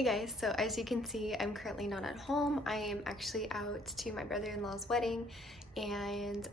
Hey guys, so as you can see, I'm currently not at home. I am actually out to my brother-in-law's wedding, and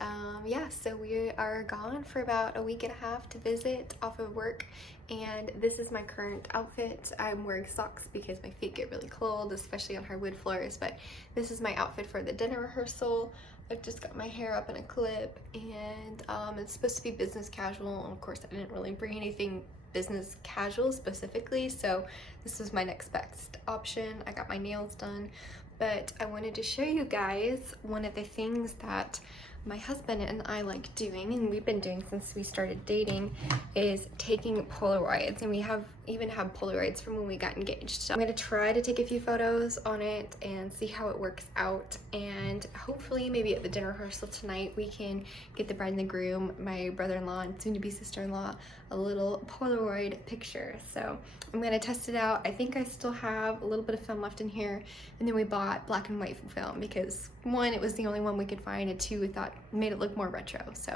yeah, so we are gone for about a week and a half to visit off of work, and this is my current outfit. I'm wearing socks because my feet get really cold, especially on hardwood floors, but this is my outfit for the dinner rehearsal. I've just got my hair up in a clip, and it's supposed to be business casual, and of course I didn't really bring anything business casual specifically, so this was my next best option. I got my nails done, but I wanted to show you guys one of the things that my husband and I like doing, and we've been doing since we started dating, is taking Polaroids, and we even have Polaroids from when we got engaged. So I'm gonna try to take a few photos on it and see how it works out, and hopefully maybe at the dinner rehearsal tonight we can get the bride and the groom, my brother-in-law and soon-to-be sister-in-law, a little Polaroid picture. So I'm gonna test it out. I think I still have a little bit of film left in here, and then we bought black and white film because one, it was the only one we could find, and two, we thought made it look more retro. So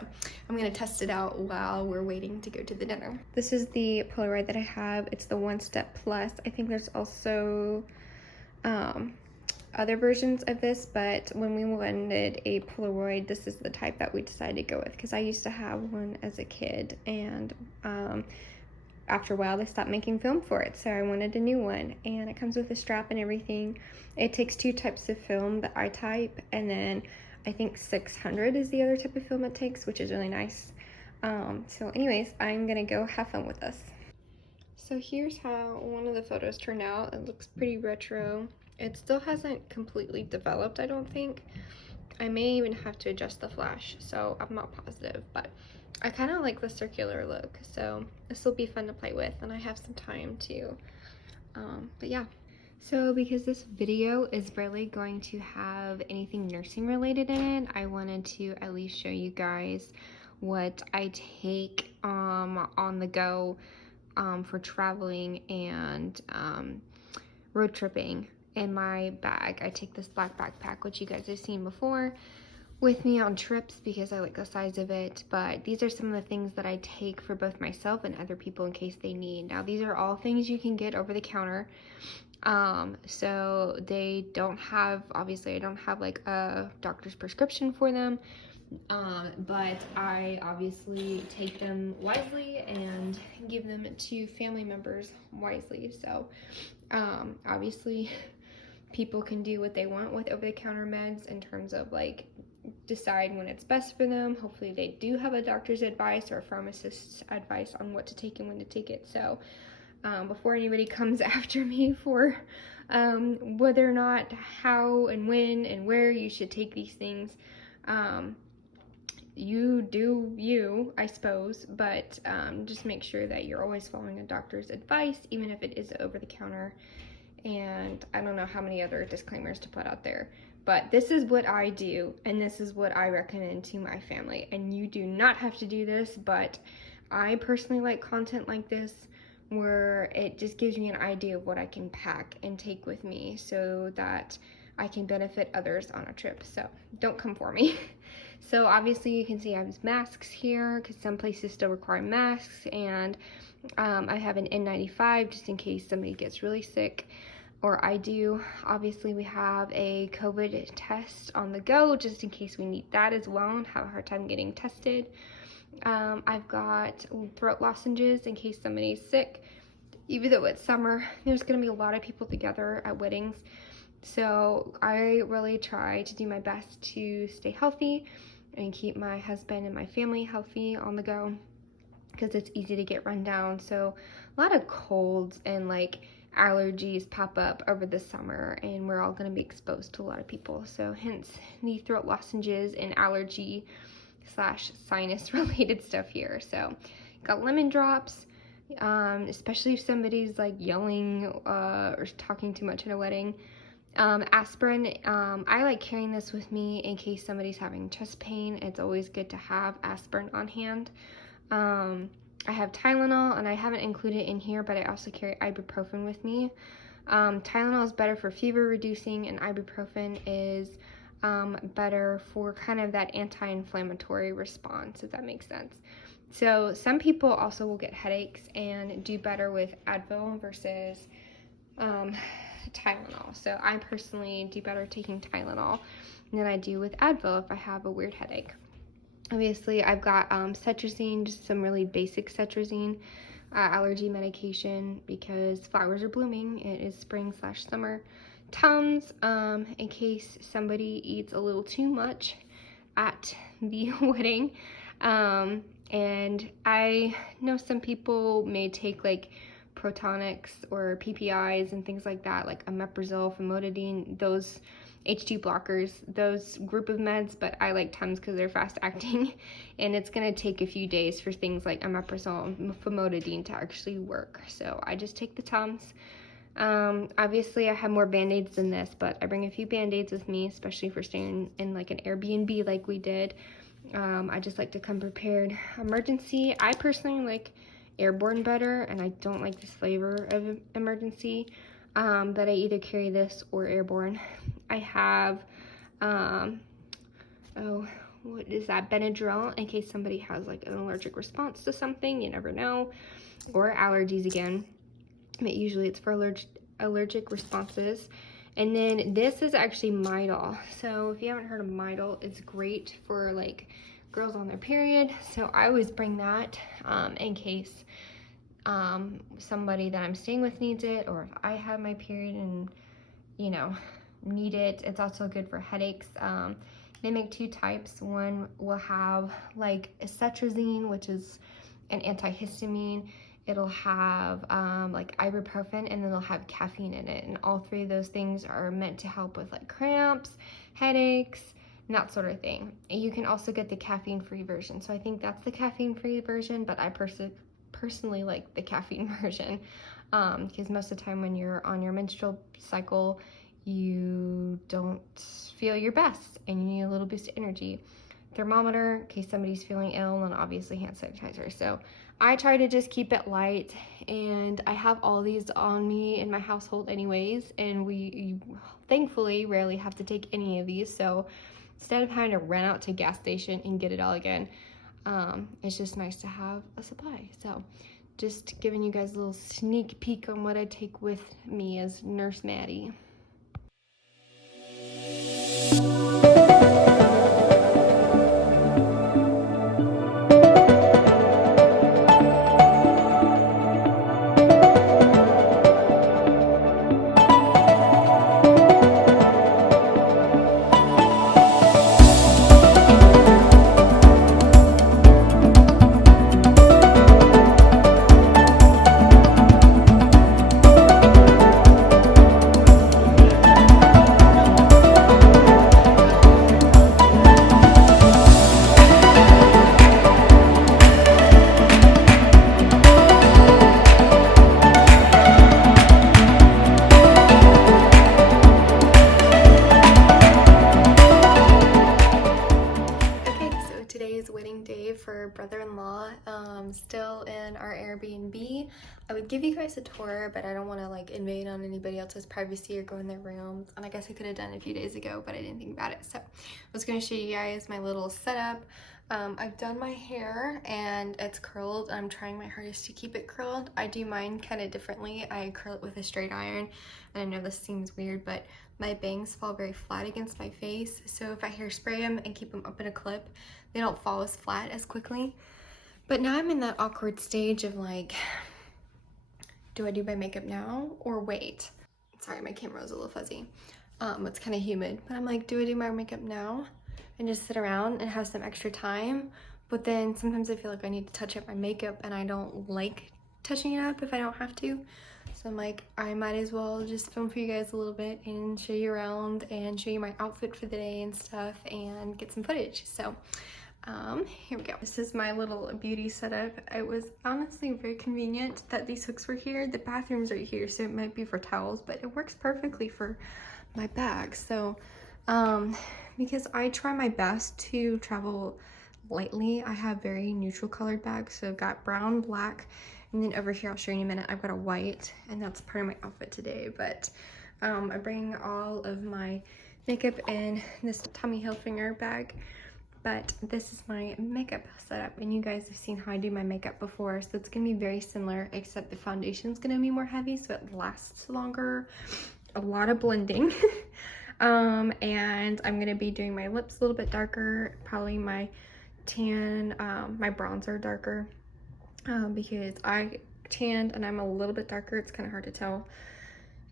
I'm gonna test it out while we're waiting to go to the dinner. This is the Polaroid that I have. It's the 1 Step Plus. I think there's also other versions of this, but when we wanted a Polaroid, this is the type that we decided to go with because I used to have one as a kid, and after a while they stopped making film for it, so I wanted a new one, and it comes with a strap and everything. It takes 2 types of film, the I type, and then I think 600 is the other type of film it takes, which is really nice. So anyways, I'm gonna go have fun with this. So here's how one of the photos turned out. It looks pretty retro. It still hasn't completely developed, I don't think. I may even have to adjust the flash, so I'm not positive, but I kind of like the circular look, so this will be fun to play with, and I have some time to, but yeah. So because this video is really going to have anything nursing related in it, I wanted to at least show you guys what I take on the go for traveling and road tripping. In my bag, I take this black backpack, which you guys have seen before, with me on trips because I like the size of it, but these are some of the things that I take for both myself and other people in case they need. Now these are all things you can get over the counter, so they don't have, obviously I don't have like a doctor's prescription for them, but I obviously take them wisely and give them to family members wisely. So obviously people can do what they want with over-the-counter meds in terms of like decide when it's best for them. Hopefully they do have a doctor's advice or a pharmacist's advice on what to take and when to take it. So before anybody comes after me for whether or not, how and when and where you should take these things, you do you, I suppose, but just make sure that you're always following a doctor's advice, even if it is over the counter. And I don't know how many other disclaimers to put out there, but this is what I do, and this is what I recommend to my family, and you do not have to do this, but I personally like content like this where it just gives me an idea of what I can pack and take with me so that I can benefit others on a trip. So don't come for me. So obviously you can see I have masks here because some places still require masks, and I have an N95 just in case somebody gets really sick, or I do. Obviously we have a COVID test on the go just in case we need that as well and have a hard time getting tested. I've got throat lozenges in case somebody's sick. Even though it's summer, there's going to be a lot of people together at weddings, so I really try to do my best to stay healthy and keep my husband and my family healthy on the go, because it's easy to get run down. So a lot of colds and like allergies pop up over the summer, and we're all going to be exposed to a lot of people, so hence the throat lozenges and allergy / sinus related stuff here. So got lemon drops, especially if somebody's like yelling or talking too much at a wedding. Aspirin, I like carrying this with me in case somebody's having chest pain. It's always good to have aspirin on hand. I have Tylenol, and I haven't included it in here, but I also carry ibuprofen with me. Tylenol is better for fever reducing, and ibuprofen is better for kind of that anti-inflammatory response, if that makes sense. So some people also will get headaches and do better with Advil versus Tylenol. So I personally do better taking Tylenol than I do with Advil if I have a weird headache. Obviously, I've got cetrizine, just some really basic cetrizine allergy medication because flowers are blooming. It is spring/summer. Tums, in case somebody eats a little too much at the wedding. And I know some people may take like Protonics or PPIs and things like that, like omeprazole, famotidine, those H2 blockers, those group of meds, but I like Tums because they're fast acting, and it's going to take a few days for things like omeprazole and famotidine to actually work. So I just take the Tums. Obviously I have more band-aids than this, but I bring a few band-aids with me, especially for staying in like an Airbnb like we did. I just like to come prepared. Emergency, I personally like Airborne better, and I don't like this flavor of Emergency, but I either carry this or Airborne. I have, what is that, Benadryl, in case somebody has like an allergic response to something, you never know, or allergies again, but usually it's for allergic responses. And then this is actually Midol. So if you haven't heard of Midol, it's great for like girls on their period. So I always bring that in case somebody that I'm staying with needs it, or if I have my period and, you know, need it. It's also good for headaches. They make two types. One will have like acetrazine, which is an antihistamine. It'll have like ibuprofen, and then it'll have caffeine in it. And all three of those things are meant to help with like cramps, headaches, and that sort of thing. And you can also get the caffeine-free version. So I think that's the caffeine-free version, but I personally like the caffeine version because most of the time when you're on your menstrual cycle, you don't feel your best and you need a little boost of energy. Thermometer in case somebody's feeling ill, and obviously hand sanitizer. So I try to just keep it light, and I have all these on me in my household anyways, and we thankfully rarely have to take any of these. So instead of having to run out to gas station and get it all again, it's just nice to have a supply. So just giving you guys a little sneak peek on what I take with me as Nurse Maddie. Brother-in-law, still in our Airbnb. I would give you guys a tour, but I don't want to like invade on anybody else's privacy or go in their rooms, and I guess I could have done it a few days ago, but I didn't think about it. So I was going to show you guys my little setup. I've done my hair and it's curled. I'm trying my hardest to keep it curled. I do mine kind of differently. I curl it with a straight iron, and I know this seems weird, but my bangs fall very flat against my face, so if I hairspray them and keep them up in a clip, they don't fall as flat as quickly. But now I'm in that awkward stage of like, do I do my makeup now or wait? Sorry, my camera was a little fuzzy. It's kind of humid, but I'm like, do I do my makeup now and just sit around and have some extra time? But then sometimes I feel like I need to touch up my makeup, and I don't like touching it up if I don't have to. So I'm like, I might as well just film for you guys a little bit and show you around and show you my outfit for the day and stuff and get some footage. So here we go. This is my little beauty setup. It was honestly very convenient that these hooks were here. The bathroom's right here, so it might be for towels, but it works perfectly for my bag. So because I try my best to travel lightly, I have very neutral colored bags. So I've got brown, black, and then over here, I'll show you in a minute, I've got a white, and that's part of my outfit today. But I bring all of my makeup in this Tommy Hilfiger bag. But this is my makeup setup, and you guys have seen how I do my makeup before, so it's gonna be very similar, except the foundation's gonna be more heavy so it lasts longer. A lot of blending. And I'm gonna be doing my lips a little bit darker, probably my tan, my bronzer darker, because I tanned and I'm a little bit darker. It's kind of hard to tell.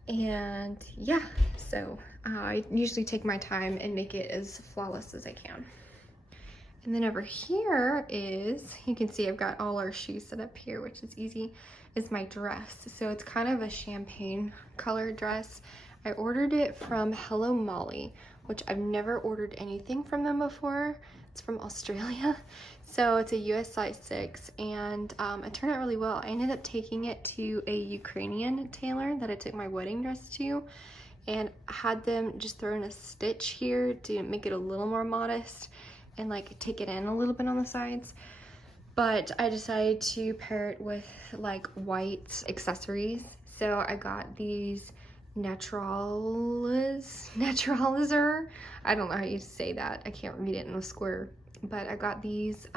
And yeah, so I usually take my time and make it as flawless as I can. And then over here is, you can see I've got all our shoes set up here, which is easy, is my dress. So it's kind of a champagne color dress. I ordered it from Hello Molly, which I've never ordered anything from them before. It's from Australia. So it's a US size 6, and it turned out really well. I ended up taking it to a Ukrainian tailor that I took my wedding dress to, and had them just throw in a stitch here to make it a little more modest and like take it in a little bit on the sides. But I decided to pair it with like white accessories. So I got these naturalizer. I don't know how you say that. I can't read it in the square. But I got these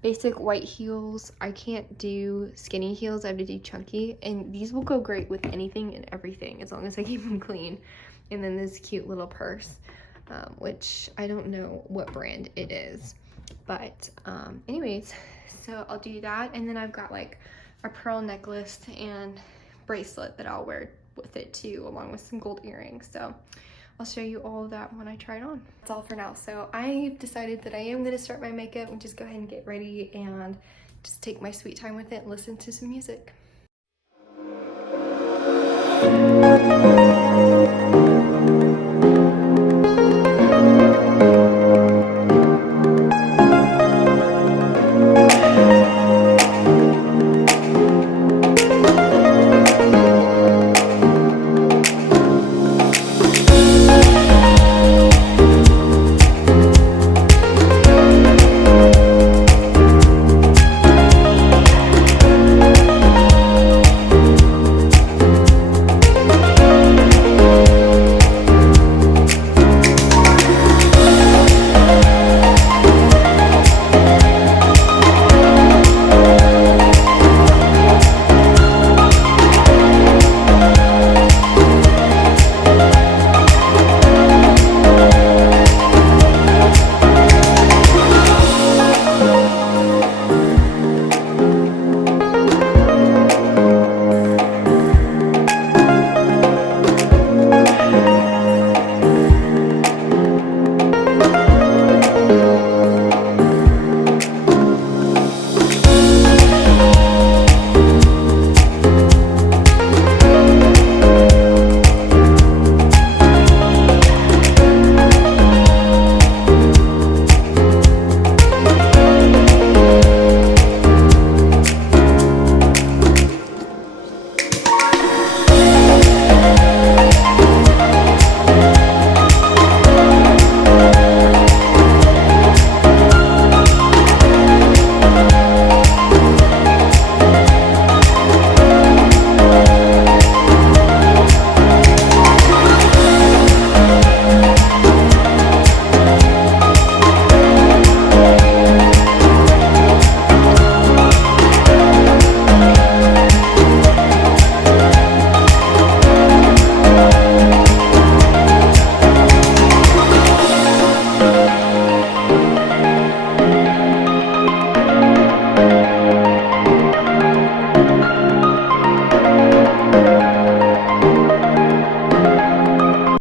basic white heels. I can't do skinny heels. I have to do chunky. And these will go great with anything and everything as long as I keep them clean. And then this cute little purse, which I don't know what brand it is. But anyways, so I'll do that. And then I've got like a pearl necklace and bracelet that I'll wear with it too, along with some gold earrings. So I'll show you all of that when I try it on. That's all for now. So I've decided that I am going to start my makeup and just go ahead and get ready and just take my sweet time with it and listen to some music.